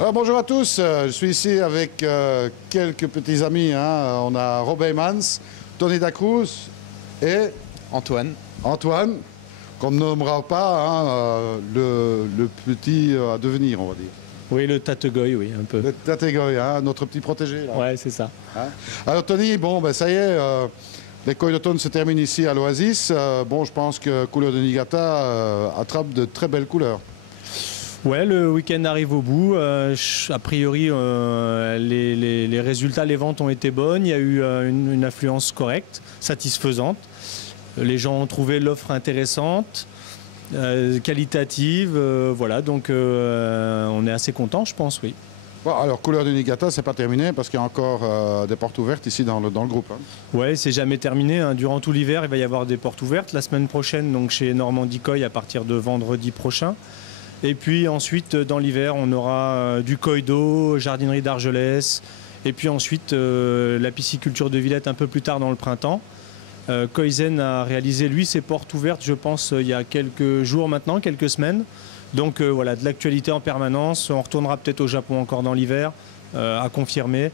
Alors, bonjour à tous, je suis ici avec quelques petits amis. On a Rob Heymans, Tony Dacruz et Antoine, qu'on ne nommera pas le petit à devenir, on va dire. Oui, le Tategoy, oui, un peu. Le Tategoy, notre petit protégé. Là. Ouais, c'est ça. Alors Tony, ça y est, les Coy d'automne se terminent ici à l'Oasis. Je pense que Couleur de Niigata attrape de très belles couleurs. Ouais, le week-end arrive au bout. A priori, les résultats, les ventes ont été bonnes. Il y a eu une affluence correcte, satisfaisante. Les gens ont trouvé l'offre intéressante, qualitative. Voilà, donc on est assez content, je pense, oui. Bon, alors, Couleur de Niigata, c'est pas terminé parce qu'il y a encore des portes ouvertes ici dans le groupe. Ouais, c'est jamais terminé. Durant tout l'hiver, il va y avoir des portes ouvertes. La semaine prochaine, donc chez Normandie Koi, à partir de vendredi prochain. Et puis ensuite, dans l'hiver, on aura du Koi d'eau, jardinerie d'Argelès. Et puis ensuite, la pisciculture de Villette un peu plus tard dans le printemps. Koizen a réalisé, lui, ses portes ouvertes, je pense, il y a quelques jours maintenant, quelques semaines. Donc voilà, de l'actualité en permanence. On retournera peut-être au Japon encore dans l'hiver, à confirmer.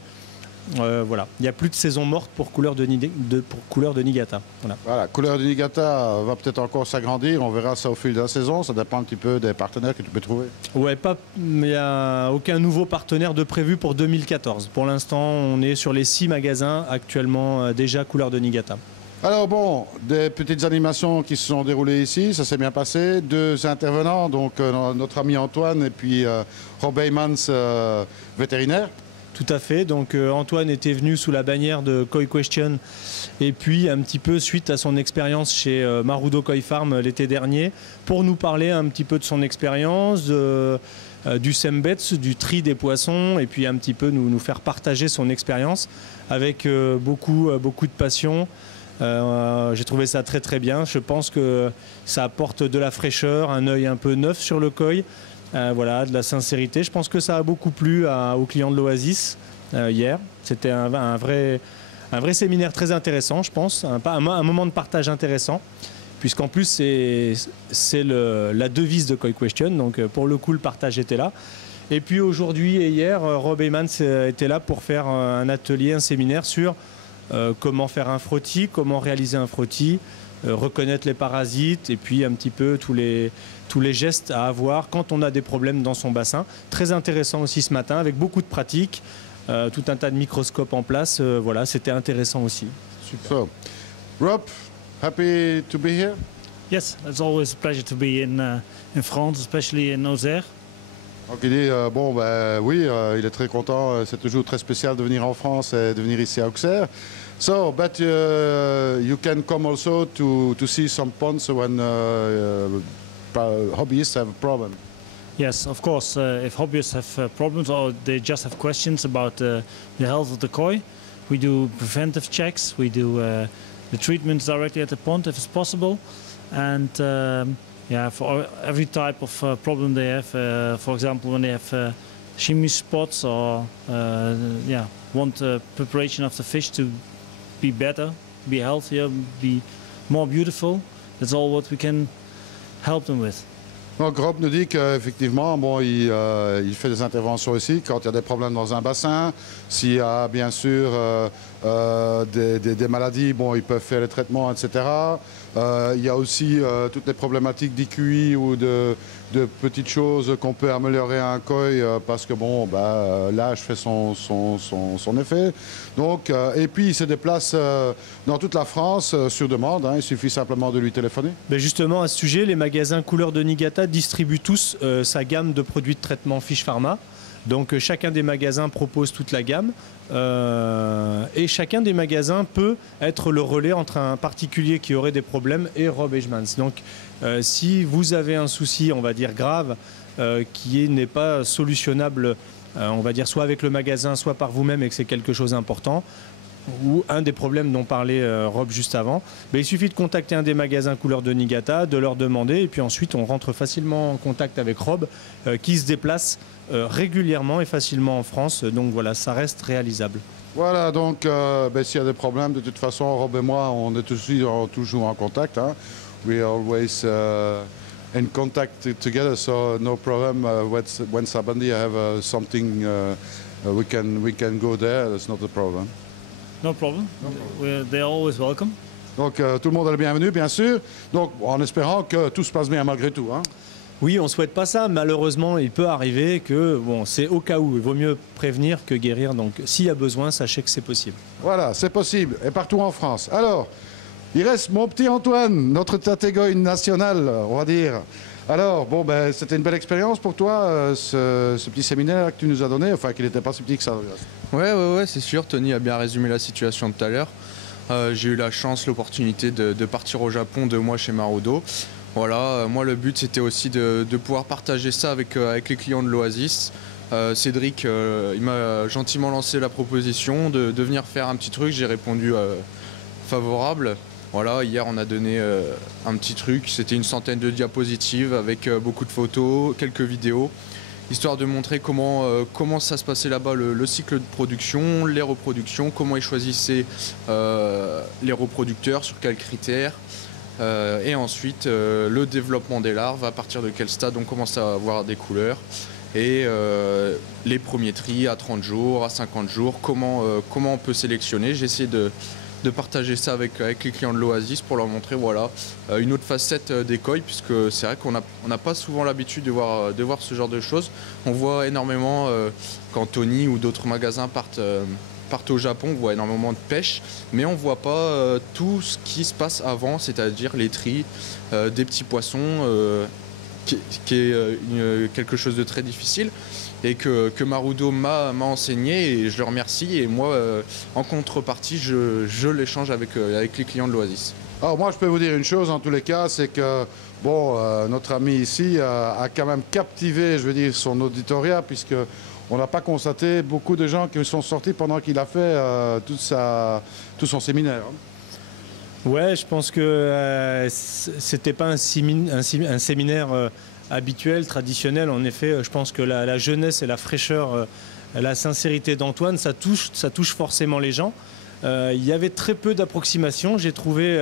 Voilà, il n'y a plus de saison morte pour Couleur de Niigata. Voilà, Couleur de Niigata va peut-être encore s'agrandir. On verra ça au fil de la saison. Ça dépend un petit peu des partenaires que tu peux trouver. Ouais, il n'y a aucun nouveau partenaire de prévu pour 2014. Pour l'instant, on est sur les 6 magasins actuellement déjà Couleur de Niigata. Alors des petites animations qui se sont déroulées ici, ça s'est bien passé. 2 intervenants, donc notre ami Antoine et puis Rob Heymans, vétérinaire. Tout à fait, donc Antoine était venu sous la bannière de Koi Question et puis un petit peu suite à son expérience chez Marudo Koi Farm l'été dernier pour nous parler un petit peu de son expérience, du sembets, du tri des poissons et puis un petit peu nous faire partager son expérience avec beaucoup de passion. J'ai trouvé ça très très bien, je pense que ça apporte de la fraîcheur, un œil un peu neuf sur le koi. Voilà, de la sincérité. Je pense que ça a beaucoup plu aux clients de l'Oasis hier. C'était un vrai séminaire très intéressant, je pense. Un moment de partage intéressant, puisqu'en plus, c'est la devise de Koi Question. Donc, pour le coup, le partage était là. Et puis, aujourd'hui et hier, Rob Heymans était là pour faire un atelier, un séminaire sur comment faire un frottis, comment réaliser un frottis, reconnaître les parasites et puis un petit peu tous les gestes à avoir quand on a des problèmes dans son bassin. Très intéressant aussi ce matin avec beaucoup de pratiques, tout un tas de microscopes en place. Voilà, c'était intéressant aussi. Super. So, Rob, happy to be here? Yes, it's always a pleasure to be in France, especially in Auxerre. Donc il dit, oui, il est très content, c'est toujours très spécial de venir en France et de venir ici à Auxerre. So, but you can come also to see some ponds when hobbyists have a problem. Yes, of course, if hobbyists have problems or they just have questions about the health of the koi, we do preventive checks, we do the treatments directly at the pond if it's possible. And yeah, for every type of problem they have, for example, when they have shimmy spots or want preparation of the fish to be better, be healthier, be more beautiful, that's all what we can help them with. Donc Rob nous dit qu'effectivement, il fait des interventions ici quand il y a des problèmes dans un bassin. S'il y a bien sûr des maladies, ils peuvent faire les traitements, etc. Il y a aussi toutes les problématiques d'IQI ou de petites choses qu'on peut améliorer à un koi parce que l'âge fait son effet. Donc, et puis il se déplace dans toute la France sur demande. Il suffit simplement de lui téléphoner. Ben justement, à ce sujet, les magasins Couleur de Niigata distribuent tous sa gamme de produits de traitement Fish Pharma. Donc chacun des magasins propose toute la gamme et chacun des magasins peut être le relais entre un particulier qui aurait des problèmes et Rob Heymans. Donc si vous avez un souci, on va dire grave, qui n'est pas solutionnable, on va dire soit avec le magasin, soit par vous-même et que c'est quelque chose d'important, ou un des problèmes dont parlait Rob juste avant, il suffit de contacter un des magasins Couleur de Niigata, de leur demander, et puis ensuite on rentre facilement en contact avec Rob, qui se déplace régulièrement et facilement en France, donc voilà, ça reste réalisable. Voilà, donc s'il y a des problèmes, de toute façon, Rob et moi, on est toujours en contact. We always in contact together, so no problem. When Sabandi have something, we can go there. That's not a problem. No problem. They are always welcome. Donc tout le monde est le bienvenu, bien sûr. Donc en espérant que tout se passe bien malgré tout. Hein. Oui, on ne souhaite pas ça. Malheureusement, il peut arriver que, bon, c'est au cas où. Il vaut mieux prévenir que guérir. Donc, s'il y a besoin, sachez que c'est possible. Voilà, c'est possible. Et partout en France. Alors, il reste mon petit Antoine, notre tatégoïne national, on va dire. Alors, bon, ben, c'était une belle expérience pour toi, ce petit séminaire que tu nous as donné. Enfin, qu'il n'était pas si petit que ça. Ouais, c'est sûr. Tony a bien résumé la situation tout à l'heure. J'ai eu la chance, l'opportunité de partir au Japon 2 mois chez Marudo. Voilà, moi le but c'était aussi de pouvoir partager ça avec les clients de l'Oasis. Cédric, il m'a gentiment lancé la proposition de venir faire un petit truc, j'ai répondu favorable. Voilà, hier on a donné un petit truc, c'était une centaine de diapositives avec beaucoup de photos, quelques vidéos, histoire de montrer comment ça se passait là-bas, le cycle de production, les reproductions, comment ils choisissaient les reproducteurs, sur quels critères. Et ensuite le développement des larves, à partir de quel stade on commence à avoir des couleurs, et les premiers tris à 30 jours, à 50 jours, comment on peut sélectionner. J'ai essayé de partager ça avec les clients de l'Oasis pour leur montrer voilà, une autre facette des koi, puisque c'est vrai qu'on n'a pas souvent l'habitude de voir ce genre de choses. On voit énormément quand Tony ou d'autres magasins partent au Japon, on voit énormément de pêche, mais on ne voit pas tout ce qui se passe avant, c'est-à-dire les tris, des petits poissons, qui est quelque chose de très difficile et que Marudo m'a enseigné, et je le remercie. Et moi, en contrepartie, je l'échange avec les clients de l'Oasis. Alors moi, je peux vous dire une chose en tous les cas, c'est que bon, notre ami ici a quand même captivé, je veux dire, son auditoria, puisque on n'a pas constaté beaucoup de gens qui sont sortis pendant qu'il a fait tout son séminaire. Ouais, je pense que c'était pas un séminaire habituel, traditionnel. En effet, je pense que la jeunesse et la fraîcheur, la sincérité d'Antoine, ça touche forcément les gens. Il y avait très peu d'approximations. J'ai trouvé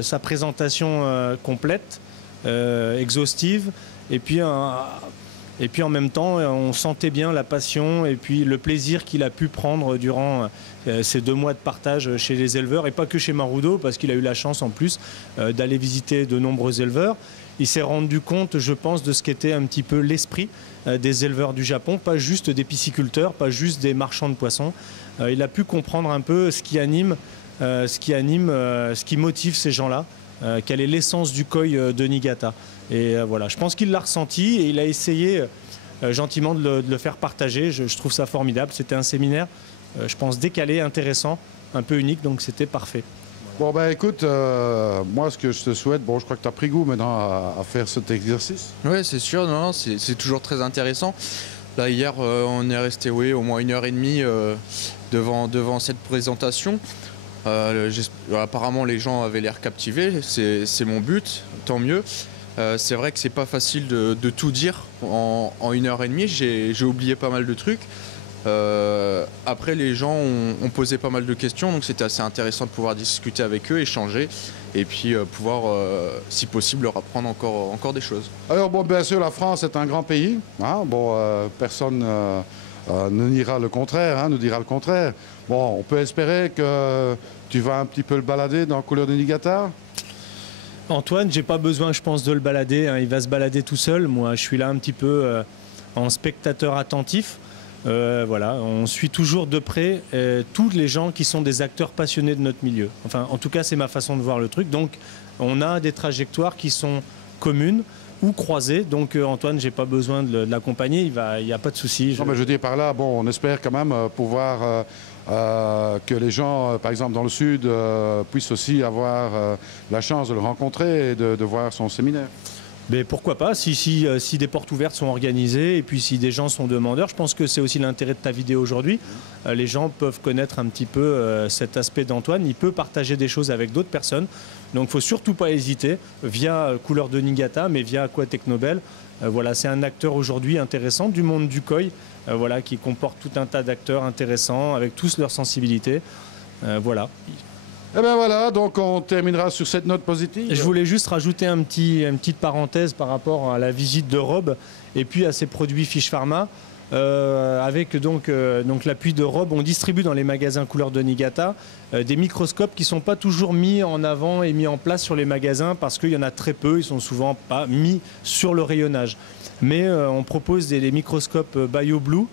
sa présentation complète, exhaustive, et puis en même temps, on sentait bien la passion et puis le plaisir qu'il a pu prendre durant ces 2 mois de partage chez les éleveurs, et pas que chez Marudo, parce qu'il a eu la chance en plus d'aller visiter de nombreux éleveurs. Il s'est rendu compte, je pense, de ce qu'était un petit peu l'esprit des éleveurs du Japon, pas juste des pisciculteurs, pas juste des marchands de poissons. Il a pu comprendre un peu ce qui anime, ce qui motive ces gens-là, quelle est l'essence du koi de Niigata. Et voilà, je pense qu'il l'a ressenti et il a essayé gentiment de le faire partager. Je trouve ça formidable. C'était un séminaire, je pense, décalé, intéressant, un peu unique, donc c'était parfait. Bon ben écoute, moi ce que je te souhaite, bon je crois que tu as pris goût maintenant à faire cet exercice. Oui, c'est sûr, non, c'est toujours très intéressant. Là hier on est resté au moins 1h30 devant cette présentation. Apparemment les gens avaient l'air captivés, c'est mon but, tant mieux. C'est vrai que c'est pas facile de tout dire en 1h30, j'ai oublié pas mal de trucs. Après les gens ont posé pas mal de questions, donc c'était assez intéressant de pouvoir discuter avec eux, échanger, et puis pouvoir, si possible, leur apprendre encore des choses. Alors bon, bien sûr la France est un grand pays, hein, bon, personne ne dira le contraire, hein, nous dira le contraire. Bon, on peut espérer que tu vas un petit peu le balader dans Couleur de Niigata. Antoine, j'ai pas besoin, je pense, de le balader, hein. Il va se balader tout seul. Moi, je suis là un petit peu en spectateur attentif. Voilà, on suit toujours de près tous les gens qui sont des acteurs passionnés de notre milieu. Enfin, en tout cas, c'est ma façon de voir le truc. Donc, on a des trajectoires qui sont communes ou croisées. Donc, Antoine, j'ai pas besoin de l'accompagner. Il n'y a pas de souci. Non, mais je dis par là, bon, on espère quand même pouvoir que les gens, par exemple dans le Sud, puissent aussi avoir la chance de le rencontrer et de voir son séminaire. Mais pourquoi pas, si des portes ouvertes sont organisées et puis si des gens sont demandeurs, je pense que c'est aussi l'intérêt de ta vidéo aujourd'hui. Les gens peuvent connaître un petit peu cet aspect d'Antoine, il peut partager des choses avec d'autres personnes. Donc il ne faut surtout pas hésiter, via Couleur de Niigata, mais via Aquatechnobel. Voilà, c'est un acteur aujourd'hui intéressant du monde du koi, voilà, qui comporte tout un tas d'acteurs intéressants avec tous leurs sensibilités. Voilà. Et bien voilà, donc on terminera sur cette note positive. Je voulais juste rajouter une petite parenthèse par rapport à la visite de Rob et puis à ses produits Fish Pharma. Avec donc l'appui de Rob, on distribue dans les magasins couleur de Niigata des microscopes qui ne sont pas toujours mis en avant et mis en place sur les magasins parce qu'il y en a très peu, ils ne sont souvent pas mis sur le rayonnage. Mais on propose des microscopes BioBlue,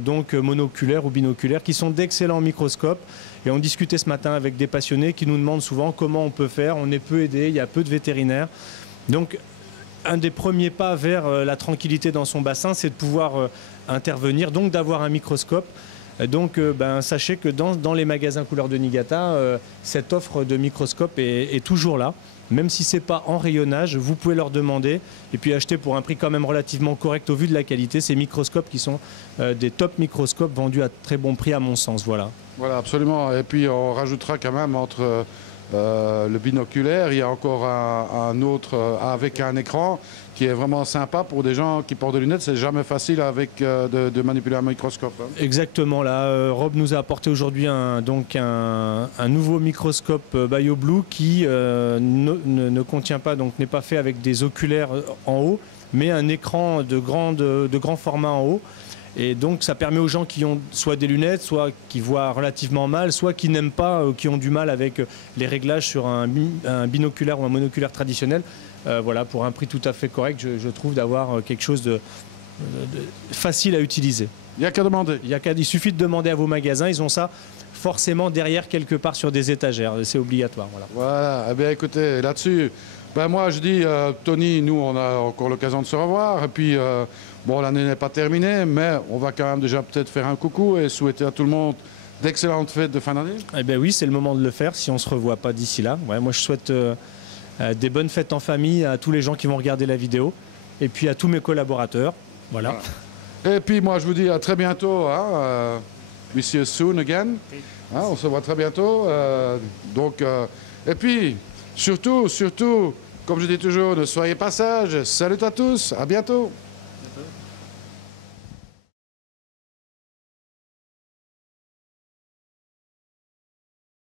donc monoculaires ou binoculaires, qui sont d'excellents microscopes. Et on discutait ce matin avec des passionnés qui nous demandent souvent comment on peut faire. On est peu aidé, il y a peu de vétérinaires. Donc un des premiers pas vers la tranquillité dans son bassin, c'est de pouvoir intervenir, donc d'avoir un microscope. Donc sachez que dans les magasins couleur de Niigata, cette offre de microscope est toujours là. Même si ce n'est pas en rayonnage, vous pouvez leur demander et puis acheter pour un prix quand même relativement correct au vu de la qualité ces microscopes qui sont des top microscopes vendus à très bon prix à mon sens. Voilà. Voilà, absolument. Et puis on rajoutera quand même entre le binoculaire, il y a encore un autre avec un écran qui est vraiment sympa pour des gens qui portent des lunettes. C'est jamais facile avec de manipuler un microscope. Hein. Exactement. Là, Rob nous a apporté aujourd'hui un nouveau microscope BioBlue qui ne contient pas, donc n'est pas fait avec des oculaires en haut, mais un écran de grand format en haut. Et donc ça permet aux gens qui ont soit des lunettes, soit qui voient relativement mal, soit qui n'aiment pas, qui ont du mal avec les réglages sur un binoculaire ou un monoculaire traditionnel. Voilà, pour un prix tout à fait correct, je trouve d'avoir quelque chose de facile à utiliser. Il n'y a qu'à demander. Il suffit de demander à vos magasins, ils ont ça forcément derrière quelque part sur des étagères, c'est obligatoire. Voilà, eh bien écoutez, là-dessus, moi je dis, Tony, nous on a encore l'occasion de se revoir, et puis bon, l'année n'est pas terminée, mais on va quand même déjà peut-être faire un coucou et souhaiter à tout le monde d'excellentes fêtes de fin d'année. Eh bien oui, c'est le moment de le faire si on ne se revoit pas d'ici là. Ouais, moi je souhaite des bonnes fêtes en famille à tous les gens qui vont regarder la vidéo et puis à tous mes collaborateurs. Voilà. Et puis moi je vous dis à très bientôt. Hein, we see you soon again. Hein, on se voit très bientôt. Et puis surtout, comme je dis toujours, ne soyez pas sages. Salut à tous, à bientôt.